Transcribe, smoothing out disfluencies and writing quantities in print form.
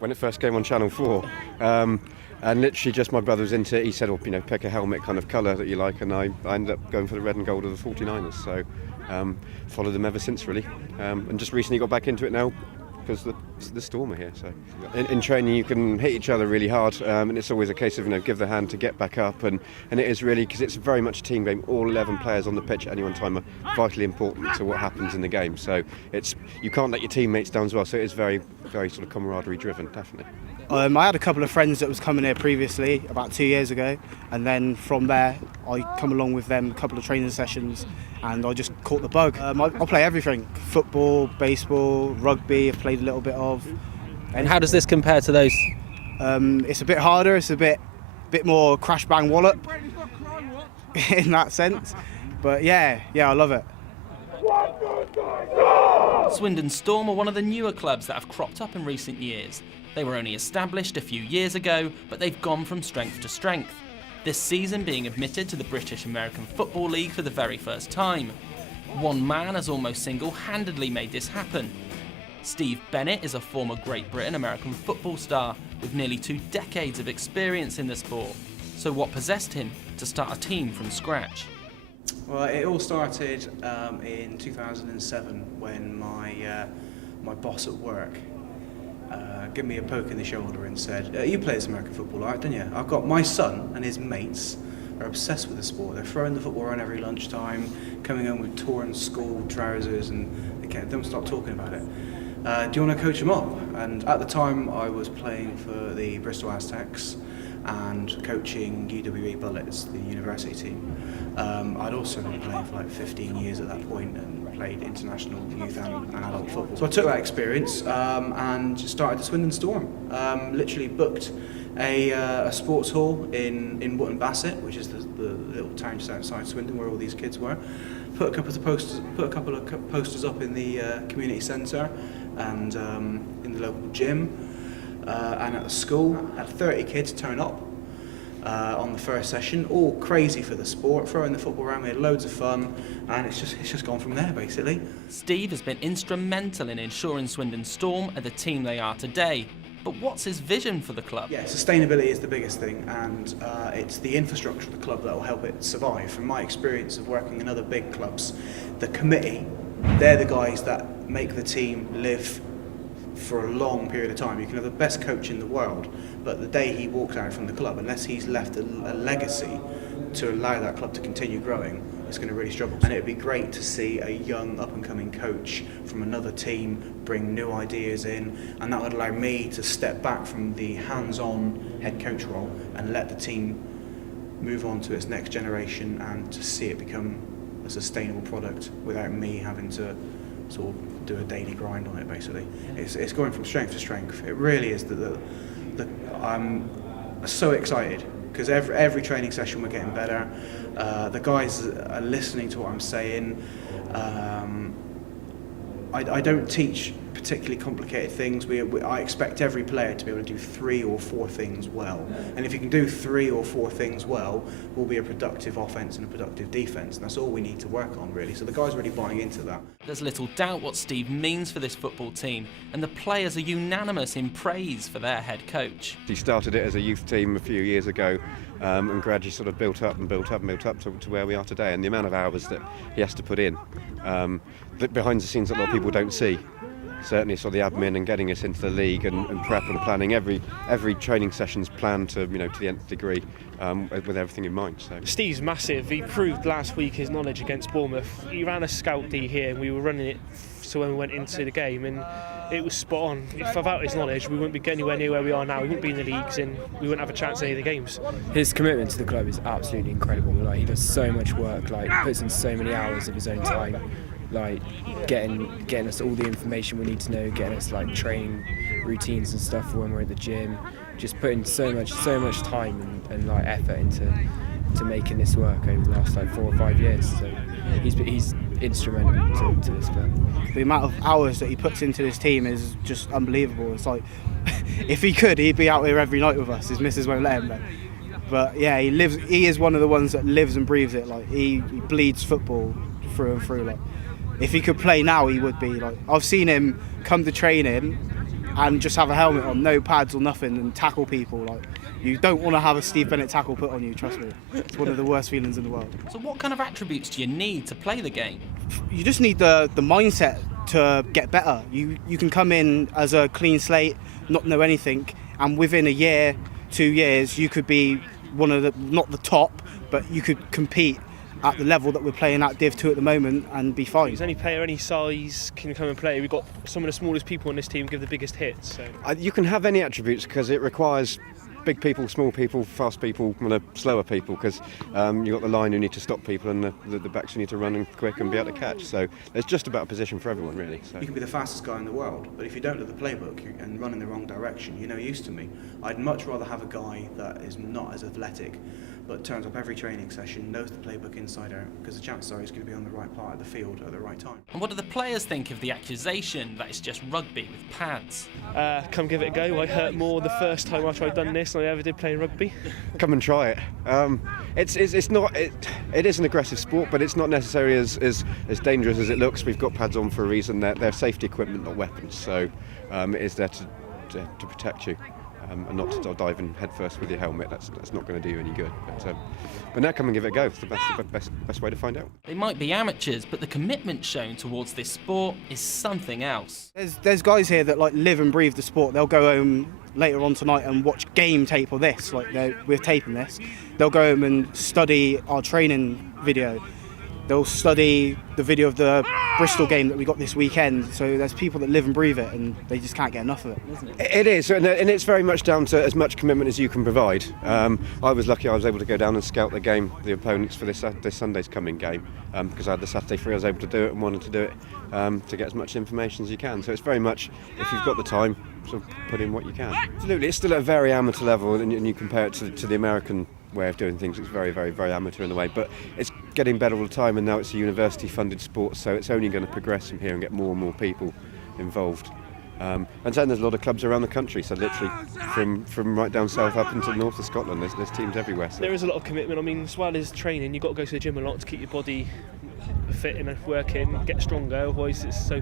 When it first came on Channel 4. And literally just my brother was into it. He said, pick a helmet kind of colour that you like, and I ended up going for the red and gold of the 49ers. So followed them ever since, really. And just recently got back into it now because the Storm are here. So in training you can hit each other really hard, and it's always a case of give the hand to get back up, and it is really, because it's very much a team game. All 11 players on the pitch at any one time are vitally important to what happens in the game. So you can't let your teammates down as well. So it is very, very sort of camaraderie driven, definitely. I had a couple of friends that was coming here previously about 2 years ago, and then from there I come along with them a couple of training sessions, and I just caught the bug. I play everything: football, baseball, rugby. I've played a little bit of. And how does this compare to those? It's a bit harder. It's a bit more crash bang wallop in that sense. But yeah, I love it. Swindon Storm are one of the newer clubs that have cropped up in recent years. They were only established a few years ago, but they've gone from strength to strength. This season being admitted to the British American Football League for the very first time. One man has almost single-handedly made this happen. Steve Bennett is a former Great Britain American football star with nearly 2 decades of experience in the sport. So what possessed him to start a team from scratch? Well, it all started in 2007 when my boss at work gave me a poke in the shoulder and said, "You play this American football, right, don't you? I've got my son and his mates are obsessed with the sport. They're throwing the football around every lunchtime, coming home with torn school trousers, and they don't stop talking about it. Do you want to coach them up?" And at the time, I was playing for the Bristol Aztecs and coaching UWE Bullets, the university team. I'd also been playing for like 15 years at that point and played international youth and adult football. So I took that experience and started the Swindon Storm. Literally booked a sports hall in Wootton Bassett, which is the little town just outside Swindon where all these kids were. Put a couple of posters up in the community centre and in the local gym and at the school. Had 30 kids turn up on the first session, all crazy for the sport, throwing the football around. We had loads of fun, and it's just gone from there, basically. Steve has been instrumental in ensuring Swindon Storm are the team they are today. But what's his vision for the club? Yeah, sustainability is the biggest thing, and it's the infrastructure of the club that will help it survive. From my experience of working in other big clubs, the committee, they're the guys that make the team live for a long period of time. You can have the best coach in the world, but the day he walks out from the club, unless he's left a legacy to allow that club to continue growing, it's going to really struggle. And it would be great to see a young up-and-coming coach from another team bring new ideas in, and that would allow me to step back from the hands-on head coach role and let the team move on to its next generation and to see it become a sustainable product without me having to sort of do a daily grind on it, basically. It's going from strength to strength. It really is. I'm so excited because every training session we're getting better. The guys are listening to what I'm saying. I don't teach particularly complicated things. I expect every player to be able to do 3 or 4 things well. And if you can do 3 or 4 things well, we'll be a productive offence and a productive defence. And that's all we need to work on, really. So the guys are really buying into that. There's little doubt what Steve means for this football team, and the players are unanimous in praise for their head coach. He started it as a youth team a few years ago, and gradually sort of built up to where we are today. And the amount of hours that he has to put in, behind the scenes that a lot of people don't see. Certainly sort of the admin and getting us into the league and prep and planning. Every training session's planned to the nth degree, with everything in mind. So Steve's massive. He proved last week his knowledge against Bournemouth. He ran a scout D here and we were running it so when we went into the game, and it was spot on. If without his knowledge we wouldn't be anywhere near where we are now. We wouldn't be in the leagues and we wouldn't have a chance at any of the games. His commitment to the club is absolutely incredible. Like, he does so much work, like puts in so many hours of his own time, like getting us all the information we need to know, getting us like training routines and stuff for when we're at the gym, just putting so much time and like effort into making this work over the last like 4 or 5 years. So he's instrumental to this club. The amount of hours that he puts into this team is just unbelievable. It's like, if he could, he'd be out here every night with us. His missus won't let him though. But yeah, he is one of the ones that lives and breathes it. Like he bleeds football through and through. Like if he could play now, he would be. Like I've seen him come to training and just have a helmet on, no pads or nothing, and tackle people. Like, you don't want to have a Steve Bennett tackle put on you, trust me. It's one of the worst feelings in the world. So what kind of attributes do you need to play the game? You just need the mindset to get better. You can come in as a clean slate, not know anything, and within a year, 2 years, you could be one of the, not the top, but you could compete at the level that we're playing at Div 2 at the moment and be fine. Because any player, any size can come and play. We've got some of the smallest people on this team give the biggest hits. So. You can have any attributes because it requires big people, small people, fast people, slower people, because you've got the line who need to stop people and the backs who need to run and quick and be able to catch. So there's just about a position for everyone, really. So. You can be the fastest guy in the world, but if you don't know the playbook and run in the wrong direction, you're no use to me. I'd much rather have a guy that is not as athletic, but turns up every training session, knows the playbook inside out, because the chances are he's going to be on the right part of the field at the right time. And what do the players think of the accusation that it's just rugby with pads? Come give it a go. I hurt more the first time after I'd done this than I ever did playing rugby. Come and try it. It is an aggressive sport, but it's not necessarily as dangerous as it looks. We've got pads on for a reason. They're safety equipment, not weapons. So it is there to protect you. And not to dive in head first with your helmet. That's not going to do you any good. But now come and give it a go. It's the best way to find out. They might be amateurs, but the commitment shown towards this sport is something else. There's guys here that like live and breathe the sport. They'll go home later on tonight and watch game tape of this. Like we're taping this. They'll go home and study our training video. They'll study the video of the Bristol game that we got this weekend. So there's people that live and breathe it, and they just can't get enough of it, isn't it? It is, and it's very much down to as much commitment as you can provide. I was lucky I was able to go down and scout the game, the opponents for this Sunday's coming game, because I had the Saturday free. I was able to do it and wanted to do it to get as much information as you can. So it's very much, if you've got the time, sort of put in what you can. Absolutely, it's still at a very amateur level, and you compare it to the American way of doing things. It's very, very, very amateur in a way, but it's getting better all the time, and now it's a university-funded sport, so it's only going to progress from here and get more and more people involved. And then there's a lot of clubs around the country, so literally from right down south up into the north of Scotland, there's teams everywhere. So. There is a lot of commitment. I mean, as well as training, you've got to go to the gym a lot to keep your body fit and working, get stronger. Otherwise, it's so